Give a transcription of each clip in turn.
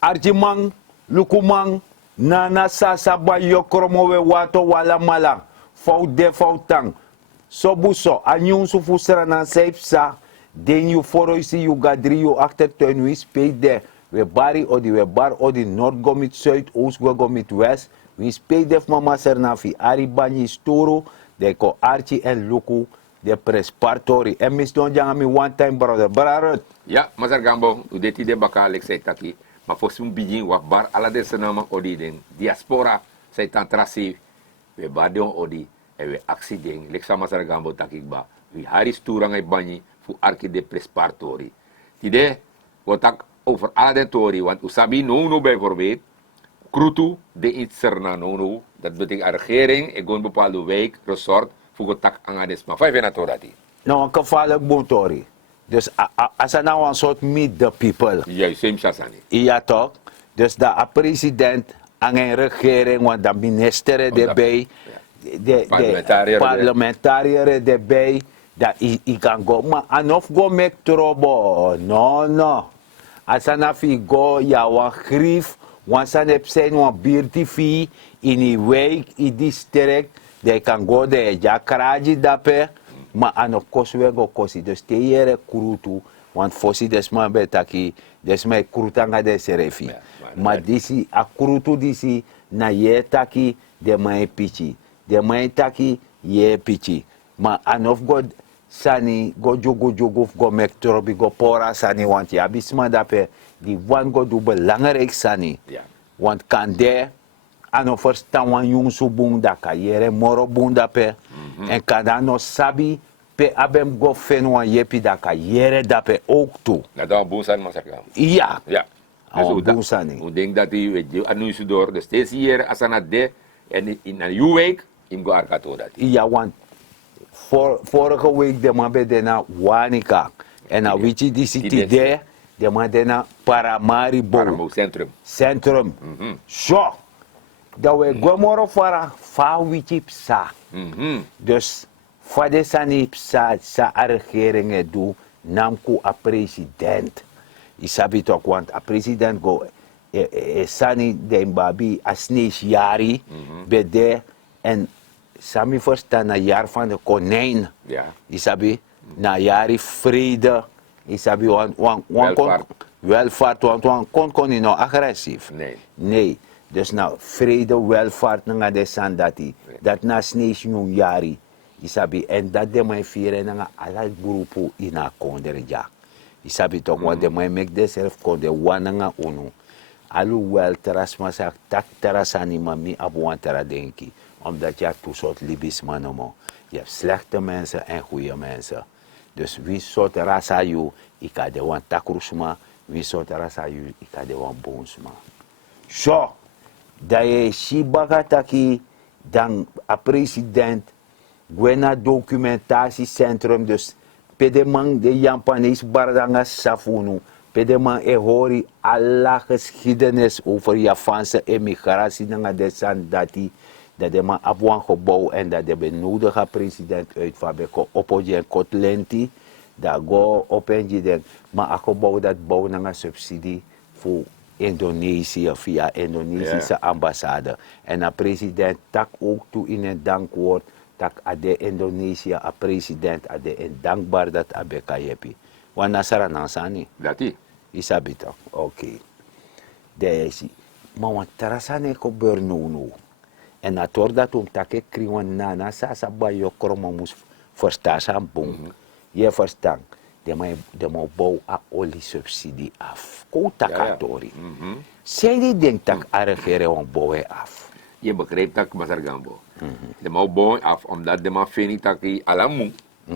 Arjimang, lukumang, nana sasaba yokromo we wato wala malang. Fout de foutang. Sobuso, anyong sufusra na safe sa, den you foro isi you gadri you achter ten we speed de. We bari odi we bar odi Noord gomit Zuid, Oost gomit West. We speed de mama sernafi, ari banyi storo, de ko archi en luku, de prespartori. En mis don jangami one time brother, brother. Ja, Mazar Gambo, u deti de baka lek say taki, ma fosum bijin wak bar ala de senama odi den diaspora say tantrasi, we badon odi, e we accident, lek sa Mazar Gambo takik ba, we haris turang ay banyi, fu arki de prespartori. Tide, wotak over ala de tori, want usabi no bijvoorbeeld, krutu de iets erna no, dat betekent a regering, e gon bepaalde wijk, resort, fu gotak angades ma, 5 na torati. Nou, een gevaarlijk boontori. Dus als er nou een soort meet the people. Ja, same shasani. Ja toch? Dus dat de president en een regering, want de minister erbij, de parlementariër erbij, dat ik kan go. Maar anof go make trouble. No. Als er nou go, ja, wat grief, want ze hebben zijn wat BRTV in die wijk, in die district, die kan go de jakraji dape. Maar aan de kost we go kosi, dus te jere kurutu, want fosi desma betaki, desma kurutanga de serefi. Maar disi a kurutu disi na ye taki de mai pichi, de mai taki ye pichi. Maar aan of god sani go jogo go mek trobi go pora sani, want ya bisma dape die wan go do belangrijk sani, want kan de ano verstaan wan jong so bung da kayere moro bung dape. En kada no sabi pe abem go fen wan yepi da kayere dape ook toe. Dat dan boesan masakam. Ja. Ja. Dus boesani. Ik denk dat u weet je anu isu door de steeds hier asana de en in een nieuwe week in go arkato dat. Ja, want vorige week de man be na Wanika en na wichi di city de man na Paramaribo centrum. Zo. Dat we gomoro fara fa wichi psa. Dus fade sani psa sa regering do namku a president. Isabi toch, want a president go sani de mbabi a snees jari bede en sami verstaan na jaar van de konijn. Ja. Isabi na jari vrede. Isabi welvaart, want kon niet nou agressief. Nee. Dus nou, vrede, welvaart, nga de sandati. Dat na snees nyung jari. Isabi, en dat de mij vieren nga ala grupo ina kondere ja. Isabi toch, want de mij make dezelf konde wana unu. Alu wel teras masak, tak teras anima mi abuan tera denki. Omdat je hebt een soort Libisch mannen mo. Je hebt slechte mensen en goede mensen. Dus wie soort rasa you, ik had de wan takrusma. Wie soort rasa you, ik had de wan boonsma. Zo. Dat je Shibagataki dan a president Gwena documentatiecentrum dus pedemang de Japanese bardanga safunu pedemang hori alla geschiedenis over Japanse emigratie naar de sandati dat de man abwan gebouw en dat de benodige president uit Fabeko opoje en Kotlenti dat go openje den maar akobouw dat bouw naar subsidie voor Indonesië via Indonesische ambassade. En de president tak ook toe in een dankwoord tak ade Indonesië a president ade en dankbaar dat abeka yepi. Want nasara nansani. Dati. Isabita. Oké. Desi. Maar wat terasane ko bernunu. En ator dat take kriwan nana sa bayo kromo mus verstaan san bung. Je verstaan. De moet bouw a oliesubsidie af. Koutakatori. Zij die denkt dat a regering bouwen af. Je begrijpt dat, Mazar Gambo. De moet bouwen af, omdat de man vindt dat hij alamu,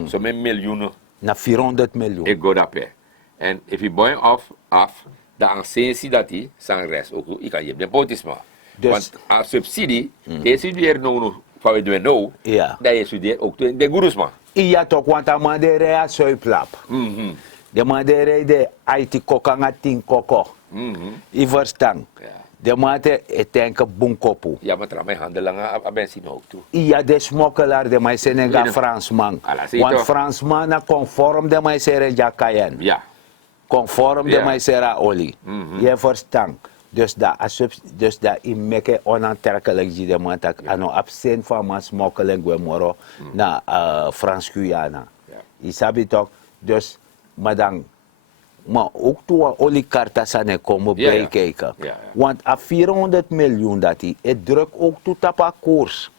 zo met miljoenen. Na 400 miljoen. Ik ga dat bij. En als je bouwen af, dan zie dat hij zijn rest ook, ik kan je de potisma. Want a subsidie, je studeert nog van we doen nou, dat je studeert ook de gurusma. Iya toch, want a mandere a soiplap. De mandere de IT kokanga ting koko. I verstaan. De mate etenke bunkopu. Ja, maar tramai handel lang a benzine ook toe. Iya de smokkelaar de mij Senegal Fransman. Want Fransman na conform de mij sere jakayen. Ja. Conform de mij sera olie. Je verstaan. Dus dat in meke onaantrekkelijk die de man tak ano absent van maar smokkeling we moro na Frans-Guyana. Isabi toch, dus maar ook toen oligarchen zijn komen bijkijken. Want a 400 miljoen dat hij, het drukt ook toe op koers.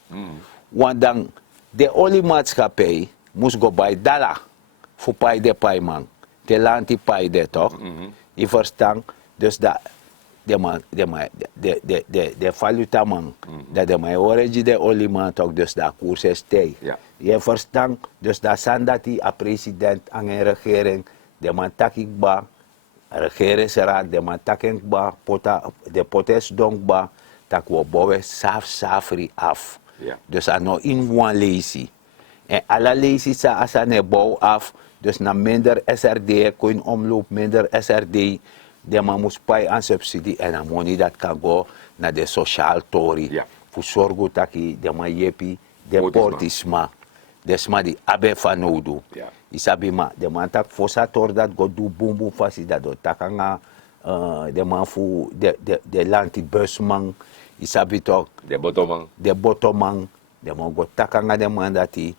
Want dan de oliemaatschappij moest go bij dollar voor pay de payman. De land die pay de toch? Je verstaan? Dus dat de valuta man, dat de majority de olieman toch, dus dat koers is tegen. Je verstaan? Dus dat zijn dat die a president aan een regering, de man takik ba, regeringsraad, de man takik ba, de potes donkba, tak we bouwen safri af. Dus aan no in one lazy. En alle lazy sa asane bouw af, dus na minder SRD, koin omloop, minder SRD, de man moet pay aan subsidie en dan money dat kan go naar de sociaal tori. Voor zorgen dat de man jepi, de portisma, de sma die abe van nodu. Isabi ma, de man tak fosator dat go do boom boom fasi dat do takanga, de man fu de lanti busman, isabi toch. De botomang, de man go takanga de man dat die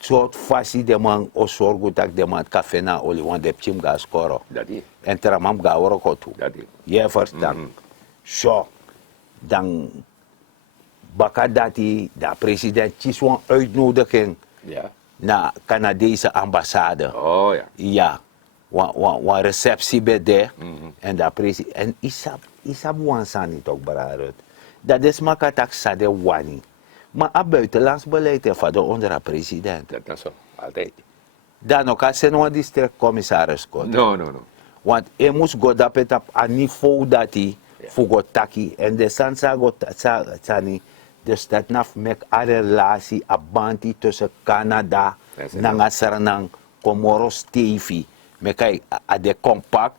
soort fasi de man o sorgo tak de man kafe na oli wan de pchim ga skoro. En teramam ga woro kotu. Je verstaan. Zo, dan baka dati da president Chiswan uitnodiging na Canadese ambassade. Ja, wan receptie bij de en da president en isab wan sani toch baraarut. Dat is makatak sade wani. Maar het buitenlands beleid is van de onder president. Dat is zo, altijd. Dan ook als een districtcommissaris komt. No. Want hij moest go dat op een niveau dat hij voor taki. En de sansa go tani. Dus dat naf mek een relatie, een band tussen Canada, Nangasarnang, Comoros, Tevi. Mekai de compact.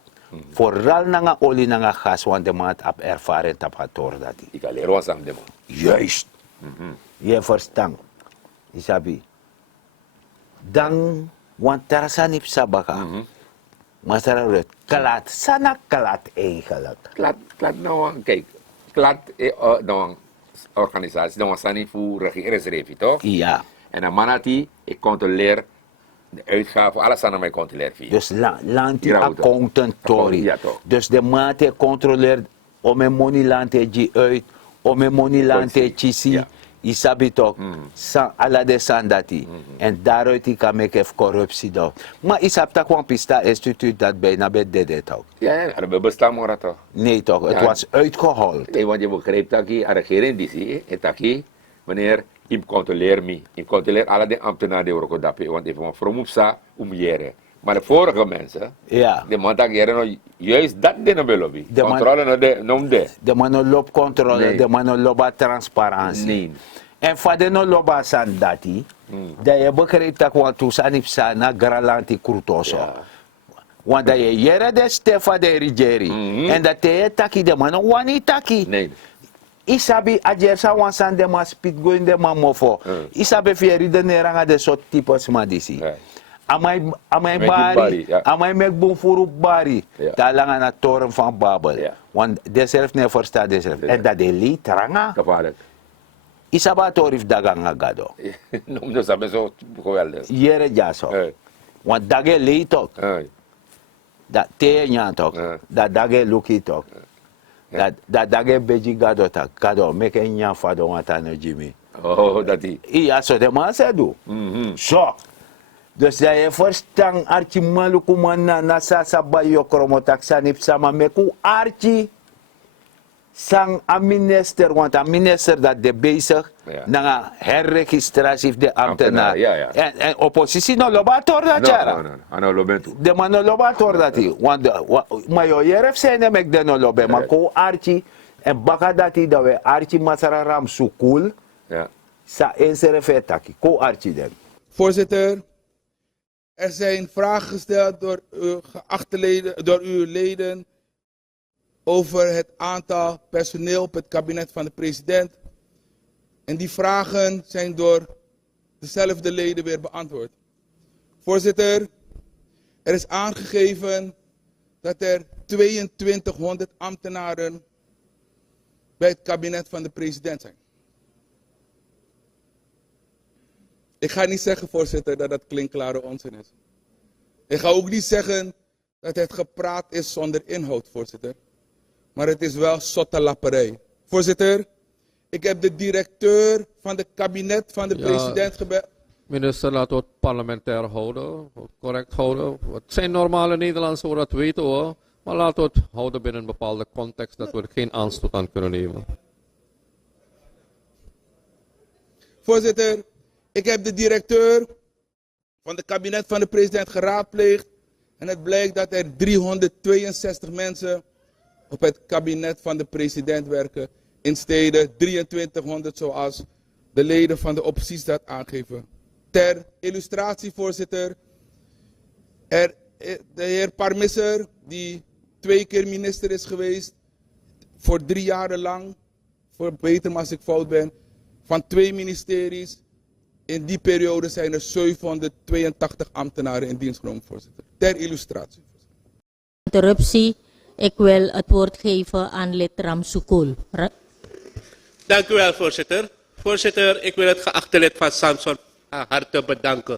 Vooral nanga olie nanga gas, want de maat op ervaren tap het hoor dat hij. Ik ga leren wat aan de man. Juist. Je verstaan. Isabi. Dan, want daar zijn niet sabaka. Maar daar is klaat. Sana klaat eigenlijk. Klaat nou, kijk. Klaat nou een organisatie. Nou zijn niet voor regeringsrevi, toch? Ja. En dan manati, ik controleer de uitgaven, alles aan mij controleer via. Dus land accountant tori. Dus de maat controleert om een money land je uit, om een money land je isabi toch, alla de sandati. En daaruit kan ik even corruptie doen. Maar isab tak wan pista instituut dat bijna bij dede toch? Ja, dat bestaan maar toch? Nee toch, het was uitgehold. Nee, want je begrijpt dat je regering die zie, wanneer ik controleer me, ik controleer alle de ambtenaren die ook dat want even van opsa jaren. Maar de vorige mensen, de man dat jaren juist dat dingen willen. Controle naar de noemde. De man loopt controle, de man loopt transparantie. Nee. En van de no loba san dati, dat je begrijpt dat want tu sanip sana garanti kurtoso. Want dat je jere de stefa de rigeri. En dat je taki de man wani taki. Nee. Isabi ajersa wansan de ma speed going de ma mofo. Isabi fieri de neranga de soort types madisi. Amai bari, amai mek boom furu bari. Dat lang aan toren van Babel. Want dezelf ne verstaat dezelf. En dat de li tranga. Gevaarlijk. Isaba torif daganga gado. Noem dat zo geweldig. Jere jaso. Want dage li tok. Dat te nyan tok. Dat dage luki tok. Dat dage beji gado tak. Gado meke nyan fado watane Jimmy. Oh, dat die. Iya so de man se do. So. Dus dat je verstaan archi maluku manna na sasa bayo kromotak sanip sama meku archi sang a minister, want a minister dat de bezig na herregistratie de ambtenaar. En oppositie no lobator dat jara. No lobentu. De man no lobator dat die, want maar yo yeref zijn mek de no lobe, maar ko archi en baka dat die dat we archi masararam sukul. Sa enserfe taki, ko archi den. Voorzitter, er zijn vragen gesteld door geachte leden, door uw leden over het aantal personeel op het kabinet van de president. En die vragen zijn door dezelfde leden weer beantwoord. Voorzitter, er is aangegeven dat er 2200 ambtenaren bij het kabinet van de president zijn. Ik ga niet zeggen, voorzitter, dat dat klinkklare onzin is. Ik ga ook niet zeggen dat het gepraat is zonder inhoud, voorzitter. Maar het is wel sottelapperij. Voorzitter, ik heb de directeur van het kabinet van de president gebeld. Minister, laten we het parlementair houden, correct houden. Het zijn normale Nederlandse woorden, dat weten we. Maar laten we het houden binnen een bepaalde context, dat we er geen aanstoot aan kunnen nemen. Voorzitter, ik heb de directeur van het kabinet van de president geraadpleegd. En het blijkt dat er 362 mensen op het kabinet van de president werken. In steden 2300 zoals de leden van de oppositie dat aangeven. Ter illustratie, voorzitter. De heer Parmisser, die 2 keer minister is geweest. Voor 3 jaar lang. Verbeter me als ik fout ben. Van 2 ministeries. In die periode zijn er 782 ambtenaren in dienst genomen, voorzitter. Ter illustratie. Interruptie. Ik wil het woord geven aan lid Ramsukul. Dank u wel, voorzitter. Voorzitter, ik wil het geachte lid van Samson harte bedanken.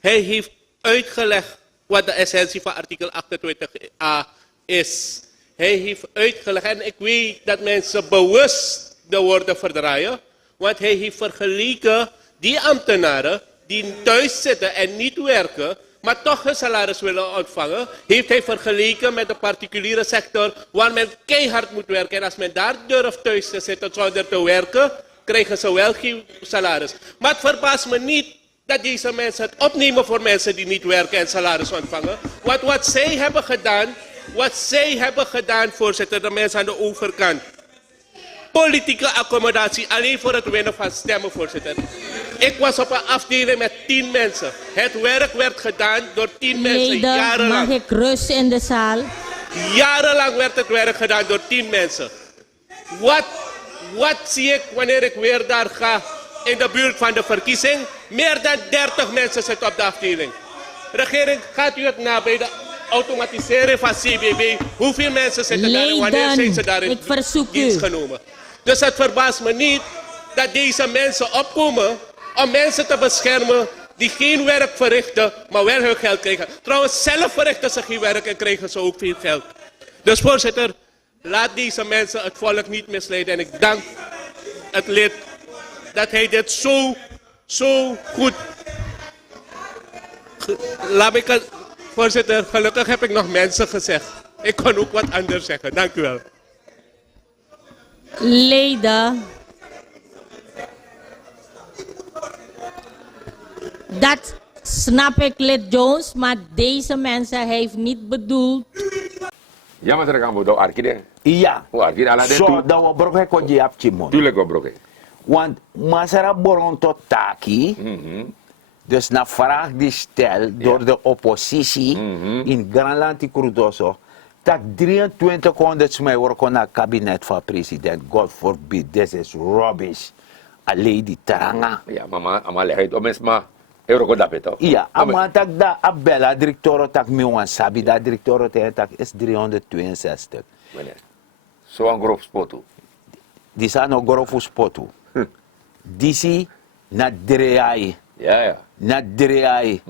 Hij heeft uitgelegd wat de essentie van artikel 28a is. Hij heeft uitgelegd, en ik weet dat mensen bewust de woorden verdraaien, want hij heeft vergeleken die ambtenaren die thuis zitten en niet werken, maar toch een salaris willen ontvangen, heeft hij vergeleken met de particuliere sector waar men keihard moet werken. En als men daar durft thuis te zitten zonder te werken, krijgen ze wel geen salaris. Maar het verbaast me niet dat deze mensen het opnemen voor mensen die niet werken en salaris ontvangen. Want wat zij hebben gedaan, voorzitter, de mensen aan de overkant. Politieke accommodatie alleen voor het winnen van stemmen, voorzitter. Ik was op een afdeling met 10 mensen. Het werk werd gedaan door 10 mensen, Leden, jarenlang. mag ik rust in de zaal? Jarenlang werd het werk gedaan door 10 mensen. Wat zie ik wanneer ik weer daar ga in de buurt van de verkiezing? Meer dan 30 mensen zitten op de afdeling. Regering, gaat u het na bij de automatisering van CBB? Hoeveel mensen zitten daar en wanneer zijn ze daar in dienst genomen? Dus het verbaast me niet dat deze mensen opkomen om mensen te beschermen die geen werk verrichten, maar wel hun geld krijgen. Trouwens, zelf verrichten ze geen werk en krijgen ze ook veel geld. Dus voorzitter, laat deze mensen het volk niet misleiden. En ik dank het lid dat hij dit zo goed... Voorzitter, gelukkig heb ik nog mensen gezegd. Ik kon ook wat anders zeggen. Dank u wel. Leden. Dat snap ik, lid Jones, maar deze mensen heeft niet bedoeld. Ja, maar gaan we door Arkide. Ja. O Arkide ala de Zo, tu. dat we broken kon je afchimon. Tuurlijk we broken. Want Masara Boron tot taki. Dus na vraag die stel door de oppositie in Granland Crudoso. Dat 2300 mij werken naar het kabinet van president. God forbid, this is rubbish. Alleen die teranga. Ja, mama leg het om eens maar. Euro dat toch? Ja, maar dat da abella directeur tak mi wan sabi dat directeur tak is 362. Meneer. Zo'n grof spotu. Die zijn nog grof spotu. Disi na dreai. Ja. Na dreai.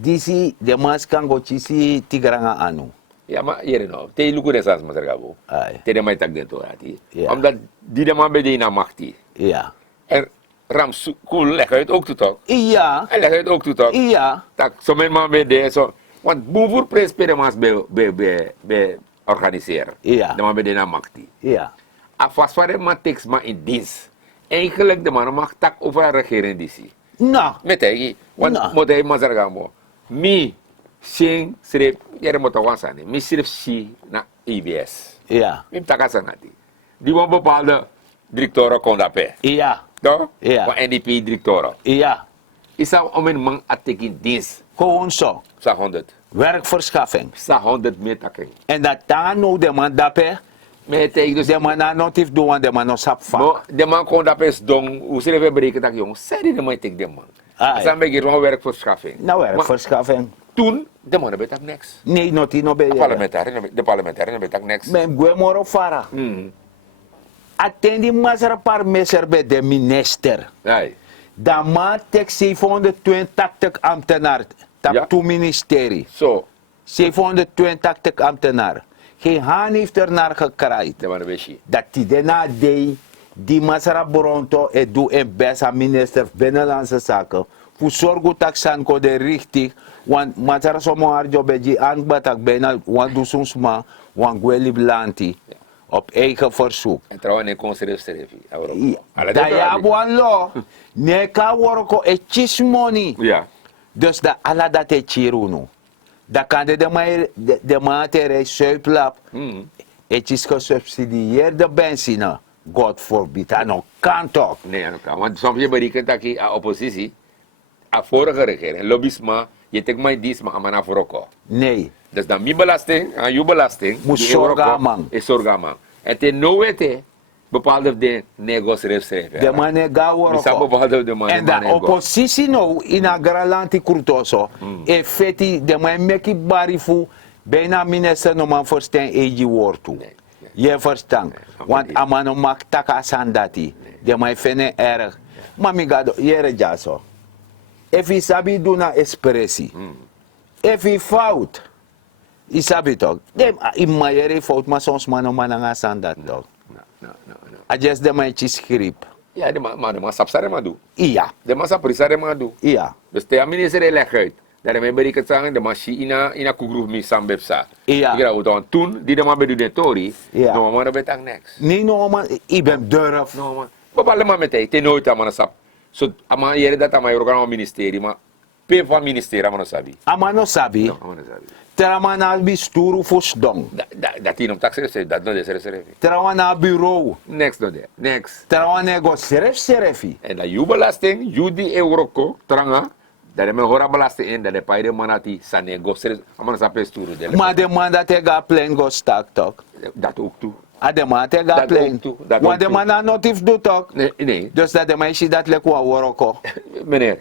Disi de mas kan go chisi tigranga anu. Ja, maar hier nou. Te luku resas maar gabo. Ai. Te de mai tak dento ati. Ja. Omdat die de man bij na machti. Ja. En Ramsukul leg het ook toe toch? Ja. Hij legt het ook toe toch? Ja. Tak, zo men man bij de zo. Want boevoer presperemans bij organiseren. Ja. De man bij de na machti. Ja. A vastware man tekst maar in dienst. Eigenlijk de man mag tak over een regering die zie. Nou. Met hij, want moet hij maar zeggen, mi sing schreef, jij moet toch zijn, mi schreef si na IBS. Ja. Mi tak aan die. Die wordt bepaalde directeuren kon dat bij. Ja. Toch? Ja. Van NDP directeuren. Ja. Is dat om een man te in dienst? Gewoon zo. Sa 100. Werkverschaffing. Sa 100 meer takken. En dat daar nou de man dape. Met hij dus De man notief doen, de man no sap van. de man kon dat best doen. Hoe ze even berekenen dat jong. Zeg die de man tegen de man. Ah, Dan ben je gewoon werkverschaffing. Nou, werkverschaffing. Toen, de man heeft niks. Nee, not in obey. De parlementariër heeft niks. Men gwe moro fara. Attendi masara par meser bij de minister. Ai. Da man tek 782 ambtenaar. Tap Ja. toe ministerie. Zo. 782 ambtenaar. Geen haan heeft er naar gekraaid. Dat was een beetje. Dat die daarna deed, die masara Boronto en doe een beste minister Binnenlandse Zaken. Voor zorgen dat Sanko de richting, want masara somo arjo beji aanbatak bijna, want doe soms maar, want gweli blanti. Op eigen verzoek. En trouwens, een conservatie. Dat ja, buanlo. Neka worko e chis money. Ja. Dus dat alla dat e chiruno. Dat kan de materie suiplap. Het is gesubsidieerde benzine. God forbid. Dat nog kan toch. Nee, dat kan. Want soms je berekent dat je aan oppositie, aan vorige regering, lobbyisme, je trekt mij dies, maar aan vooroko. Nee. Dus dan mijn belasting, aan je belasting, Moet zorgamang. is zorgamang. En ten no wete, bepaalde de negos schrijven. De man ga worko. bepaalde de man. En de oppositie nou in a gralanti krutoso. E feti de man meki barifu. Bijna minister no man verstaan eji woord toe. Je verstaan. Want amano mak taka sandati. De man fene erg. Mami gado, jere jaso. If je sabi doen na expressie. If je fout. Je sabi toch. In mayere fout, maar soms man nga sandat toch. No. Adjes de man schrijf. Ja, de man sapsare maar doen. Iya. De man saprisare maar doen. Iya. Dus de minister leg uit. Dat de memberi zeggen, de machine ina kugru mi sambepsa. Ja. Ik raad dan toen, die de man bedoelde de tori. Ja. No man betang next. Nee, no man. Ik ben durf. No man. Bepaalde man met hij, ten nooit aan man sap. So, ama jere dat ama orgaan van ministerie, maar pe van ministerie ama no sabi. Amano sabi. No, ama no sabi. Teraman bisturu fusdong. Dat in om taxi dat no de seref. Teraman bureau. Next no de. Next. Teraman nego serefi. En dat je belasting, je die euroko, tranga, dat de men hora belasting in, dat de paide manati sa negoseren, ama no sape sturu de. Maar de man dat hij gaat plein go stak toch. Dat ook toe. A de man dat hij gaat Dat plein. ook toe, dat Want ook de toe. man dat notif doet toch. Nee. Dus dat de meisje dat lekwa woroko. Meneer.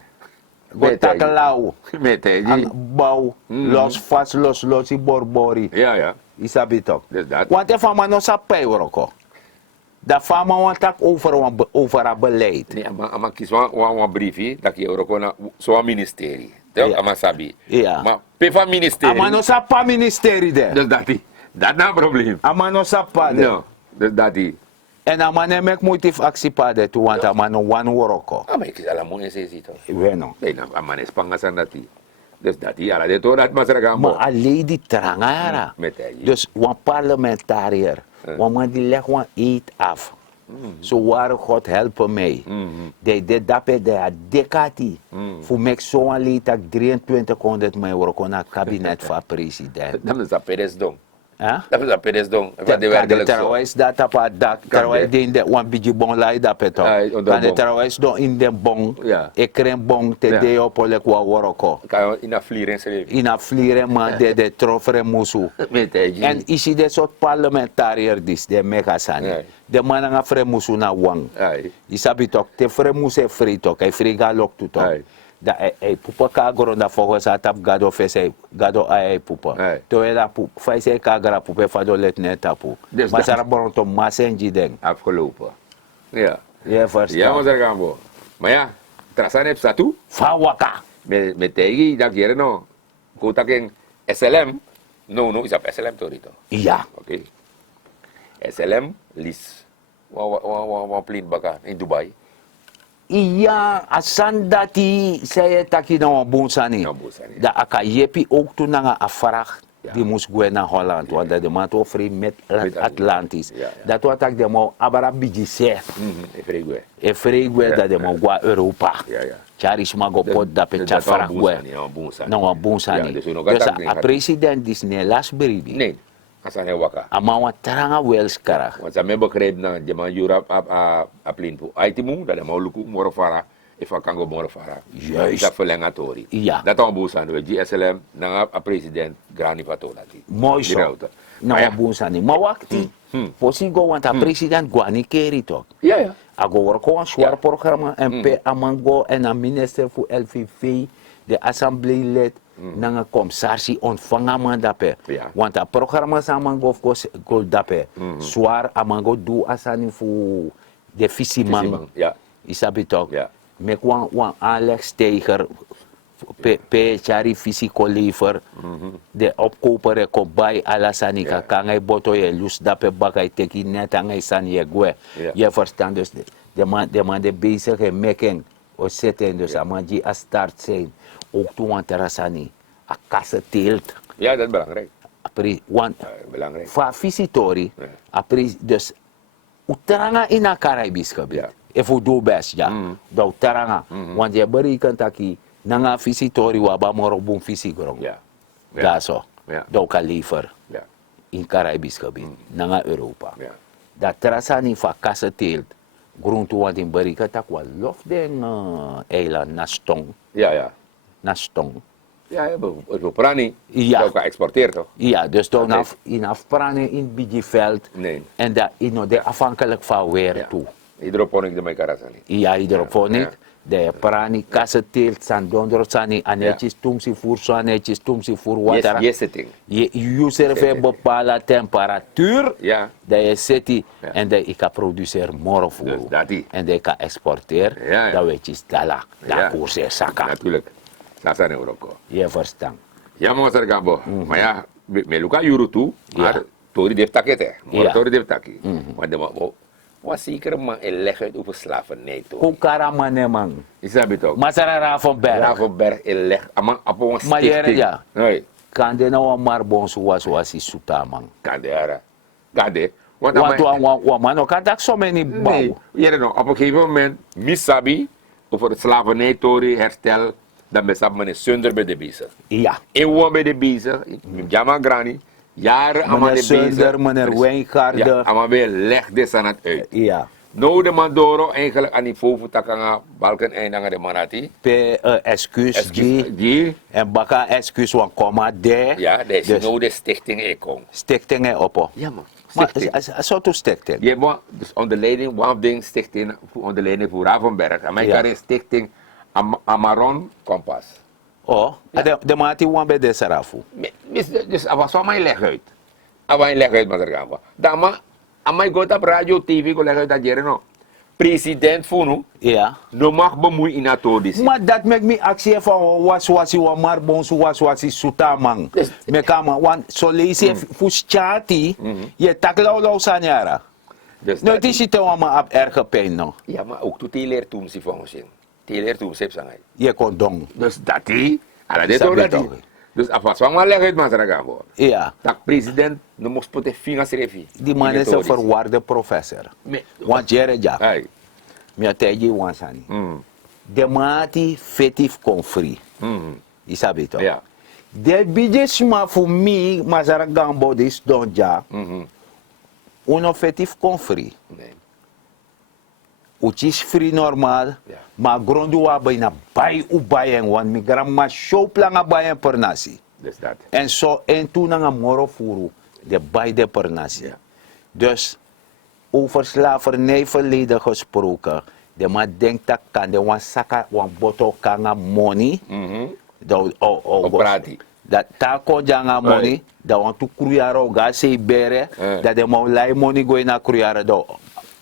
Go tak lau. Met hij. Bouw. Los vast, los i borbori. Ja. Isabi toch. Dus dat. Want de fama no sa pay woroko. Dat fama want tak over a beleid. Nee, ama kies een briefje, dat je euroko na zo'n ministerie. Dat ama sabi. Ja. Maar pe van ministerie. Amano sa pa ministerie de. Dus dat na probleem. Amano sa pa de. No. Dus dat die. En amane mek motief actie pa de tu want amano one woroko. Maar ik is ala mo ese zito. Bueno. Nee, na amane spangasan dat die. Dus dat die ala de to dat masaraga Maar mo. a lady trangara. Met hij. Dus wan parlementariër. Wan man die leg wan eet af. Zo waren God helpen mij. De dape de a dekati. Voor mek zo'n leed dat 2300 mij woroko na kabinet van president. Dat is dat pedes dong. Huh? Dat is dat pedes dong. Wat de werkelijk zo. Terwijs dat op het dak, terwijs in de wan biji bon lai dat peto. Kan de terwijs don in de bon, Ja. ik kreeg bon te Ja. de op olek wa woroko. Kan je in een vlieren schrijven. In a vlieren man de trofere musu. Met hij. En is hij de soort parlementariër dis, de megasani. Ja. De man nga fre musu na wang. Ai. Isabi tok, te fre musu e free tok, e free ga lok tu tok. Ai. Da pupa ka gronda volgens atap gado fese gado ai pupa. Ai. To ela pu faise ka gara pupe fado let net tapu. Dus Maar dat- sara boronto masenji deng. Afgelopen. Ja. Je first. Ja, masaraga mo. Maar ja, trasan heb satu. Fa waka. Met tegi dat jere no. Kota ken SLM. No, is op SLM torito. Ja. Oké. SLM lis. Wan plin baka in Dubai. Iya asandati saya taki na wabunsani. Na wabunsani. Da aka yepi ook toen na afarag. Ja. Die moest gaan naar Holland, want dat de man toch vrij met Atlantis. Ja. Dat was ook de man abara bijise. Efregue. E vrij Ja, dat de man gwa Europa. Ja. Charis mago pot da pe Dat chafarag was gwa. een boensani. Na wabunsani. Ja, dus we nog Dus attack a president dis ne las bribi. Nee, asan he waka. Ama wa taranga wels kara. Want sa me begreep na jama jura a plin po. Aitimu dat de mauluku morofara. Ifa kango morofara. Juist. Dat verlengatori. Ja. Dat aan boesan we GSLM na a president grani patola ti. Mooi zo. Na wabunsani. Ma wakti. Posigo want a president gwani keri toch. Ja. Ago worko een zwaar Ja. programma en pe amango en een minister voor LVV, de assemblée lid, nanga commissaris ontvangen man dape. Ja. Want dat programma samen go dape. Zwaar amango do asani fu de visiman. Ja. Isabi toch? Ja. Mek wan Alex Steiger, Chari fysico lever, de opkoper ko bij alasanika, Ja. kan hij boto je lus dape bagay teki net aan hij san je gwe. Ja. Je verstand dus, de man de bezig en meken, o zetten dus, amanji a start zijn, ook toen want terasani, a kassa teelt, Ja, dat is belangrijk. want Belangrijk. va visitori, Ja. dus, uteranga in een Caribisch gebied. Ja. Even do best, ja. Dat uteranga. Want je berekent dat je nanga visitori waba moro boom visigrong. Ja. Ja. Dat zo. Ja. Dat kan liever Ja. in Caribisch gebied, nanga Europa. Ja. Dat terasani va kassa teelt. Gruntu want in berekent dat wel lof den eiland Nastong. Ja. Nastong. Ja, het prani. Ja. Dat kan exporteren toch? Ja, dus dan Oké. in afpranen in Bidjeveld. Nee. En dat de afhankelijk van weer Ja. toe. Hydroponic de Mekarasani. Ja, hydroponic. Ja. De prani kasseteelt san dondro sani anetjes tumsi voor zo anetjes tumsi voor water. Yes, setting. Je user een bepaalde temperatuur. Ja. Dat je zet Ja. en dat je kan produceren morgen voor. Dus dat die. En dat je kan exporteren. Ja. Dat weet je stella. Dat Ja. koers je zakken. Natuurlijk. Sasa in Europa. Je verstand. Ja, maar wat gambo. Maar ja, me luka euro toe, maar Ja. tori de takket hè. Maar Ja. tori de takkie. Maar de was zeker maar een leg uit over slavernij toch. Kukara mane man. Is dat het ook? Masara van Berg. Ravenberg een leg. Ama apo een Maar jere, stichting. ja. Nee, Kan de nou een marbon zoals is suta man. kan de ara. Kan de. Want Want man kan dat zo many nee, bouw. jere no, op een gegeven moment, misabi, over het slavernij-tori herstel, dan besap men zonder bij de bezig. Ja. Ik woon bij de bezig, Jama Grani, jaren aan Meneer de bezig. Sunder, meneer Wijngaarden. Ja, maar weer leg dit aan het uit. Ja. Nou de Mandoro eigenlijk aan die voven takanga balken en aan de manati. Pe excuus Die, en baka excuus wan komma de. ja, dat is Dus nou de stichting Ekong. stichting op. Ja man, Maar stichting. zo to stichting. Je moet dus onder leiding, one ding stichting, onder leiding voor Ravenberg. En mijn Ja. is stichting Amaron Kompas. Oh, de mati wan bij de sarafu. Dus wat zou mij leg uit? Wat leg uit met elkaar. Dan maar, aan mij gaat op radio, tv, go leg uit dat jaren no. President Funu, Ja. no mag bemoeien in dat todis. Maar dat make me actie van was wan marbon was suta man. Dus- Me kama wan so lezen fuschati je taklaulau sanyara. Dus No dat- het is het wan ma op erge pijn no. ja, maar ook toen leert toen ze volgens je. Leert toen ze heeft zijn. Je kon dong. Dus dat die, ala dit Sabi ook dat toch. die. Dus afwas van maar leg uit met elkaar. Ja. Dat president, no moest poten vingers revi. Die man is een verwarde professor. Want jere ja. Hey. Me tegi wan sani. De mati fetif confri. Isabi toch? Ja. De bijesma voor mij, mazara gambo dis don ja. Uno fetif confri. Nee. Uchis free normal. Ja. Maar grondu wa bijna bij u bayen wan mi gramma show planga bayen per nasi. Dus dat. En zo en toen nga moro furu de bij de per nasi. Ja. Dus over slavernijverleden gesproken. De man denkt dat kan de wan saka wan boto kanga money. Op prati. Dat tako janga money. Dat wan tu kruyaro ga se bere. Dat de mau lai money go na kruyaro do.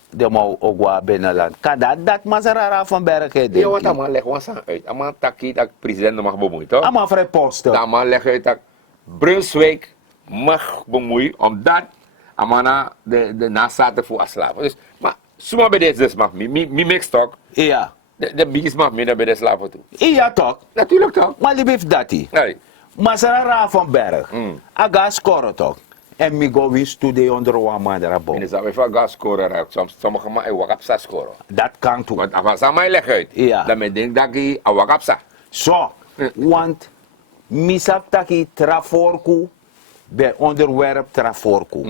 De mau ogwa benaland. Kan dat mazarara van bergen Ja, wat denk allemaal leg ons aan uit. Allemaal takkie dat president mag bemoeien, toch? Ama vrij posten. Allemaal leg uit dat Brunswijk mag bemoeien, omdat amana de nazaten voor slaven. Dus, maar zomaar bij deze dus mag mi mix toch? Ja. De biggest mag meer bij de slaven toe. Ja toch. Natuurlijk toch? Maar lief dati. Nee. Mazarara van berg. Aga scoren toch. En mi go win studie onder wa mandara En bo. is dat weer van gas scoren. Sommige maar wakapsa scoren. Dat kan toe. Want als aan mij leg uit, Ja. dan men denkt dat ik a wakapsa. Zo. Want misap taki traforku bij onderwerp traforku.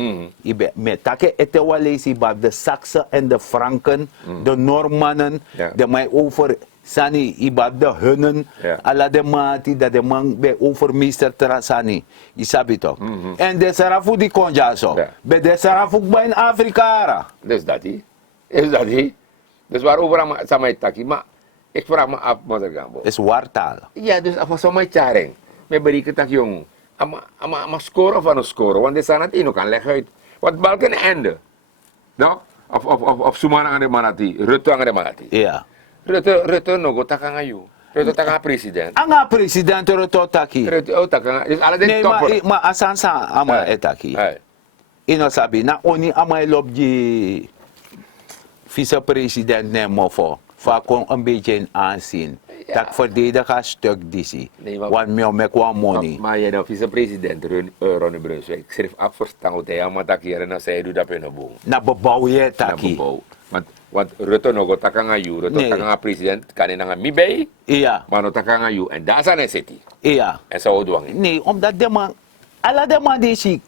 Ibe met take etewalesi ba de Saksen en de Franken, de Normannen, Ja. de mij over sani iba de Hunnen, Ja. ala de mati dat de man bij over Mister Trasani. Isabi toch? En de sarafu die konja zo. Ja. Bij de sarafu bij in Afrika. Dus dat hij. Is dat hij. Dus waarover aan mij takkie. Maar ik vraag me af, Mother Gambo. Is wartaal. Ja, dus af van mij charing. May beriken tak yung ama score of ano score. Want dit sanat ino kan leg uit. Wat balken einde. No? Of sumana ang manati. Ruto ang manati. Yeah. Ruto no go taka ngayon. Ruto taka president. Ang nga presidente Ruto taki. Ruto taka. Is ala Nee, den topper. ma asan sa ama etaki. Ay. Ino sabi na oni ama lob ji vice-president ne mofo. Fa kon een beetje in aanzien. Dat verdedigen ka stuk disi. Nee, maar- Want mij met kwam money. Maar je nou vice-president Ronnie Brunswijk. Ik schreef afverstaan hoe hij allemaal takeren na zij doet dat in de boom. Na bebouw je Na taki. bebouw. Want Ruto no go taka ngayon. Ruto Nee. taka nga president. Kanina nga mibay. Iya. Maar no taka ngayon. En daar zijn hij city. Iya. En zo doang. Nee, omdat de man, ala de man die ziek,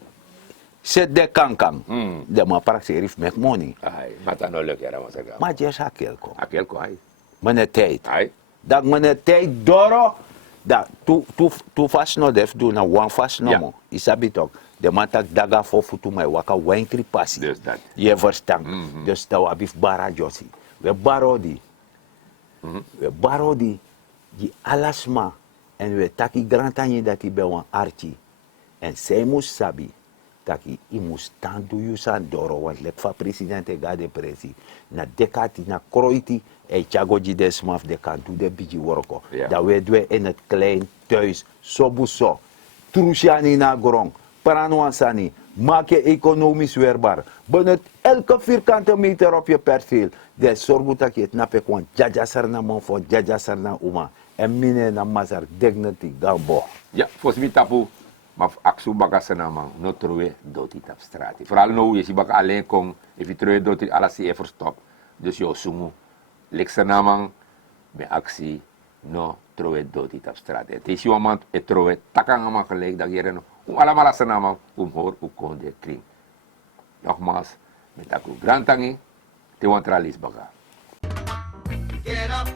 zet de kankang. Hmm. De man praxerif met money. Ay, mata no leuk era masaga. Maar just hakel ko. Aquel ko ay. Mene tijd. Ay. Dat mene tijd doro, dat tu fast no def do na one fast no Ja. mo. Isabi toch. De man tak daga for futu mai waka wankri passi. Dus dat. Je verstaan. Mhm. Dus dat we bif bara josi. We barodi. We barodi. Die alasma. En we taki grantanje dat die bij wan archi. En zij moest sabi. Taki i moest tandu yusan doro. Want lek fa presidente gade presi. Na dekati, na kroiti. E chagoji desmaf de kantu de biji worko. Ja. Dat we doen in het klein thuis. Sobuso. Trushani na grong. Paranuansani. Maak je economisch weerbaar. Benut elke vierkante meter op je perceel. De zorg dat je het napek want jaja sarna man voor jaja sarna uma. En mine na mazar dignity gambo. Ja, volgens mij tapu. Maar aksu baka sa naman. No troe doti tap strati. Vooral no je si baka alleen kong. If je troe doti ala si even stop. Dus yo sungu. Lek sa naman. Me aksi. No troe doti tap strati. Het is jo man e troe. Takang ama gelijk dat je no. Alam sa naman. Hoor u kon de kring. Nogmaals. Met aku grantangi. Te want tralis baka. Get up,